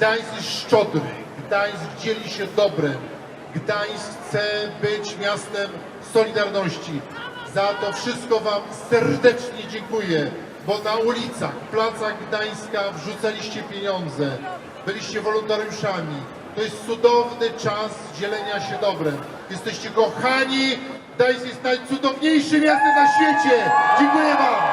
Gdańsk jest szczodry, Gdańsk dzieli się dobrem, Gdańsk chce być miastem Solidarności. Za to wszystko Wam serdecznie dziękuję, bo na ulicach, placach Gdańska wrzucaliście pieniądze, byliście wolontariuszami. To jest cudowny czas dzielenia się dobrem. Jesteście kochani, Gdańsk jest najcudowniejszym miastem na świecie. Dziękuję Wam.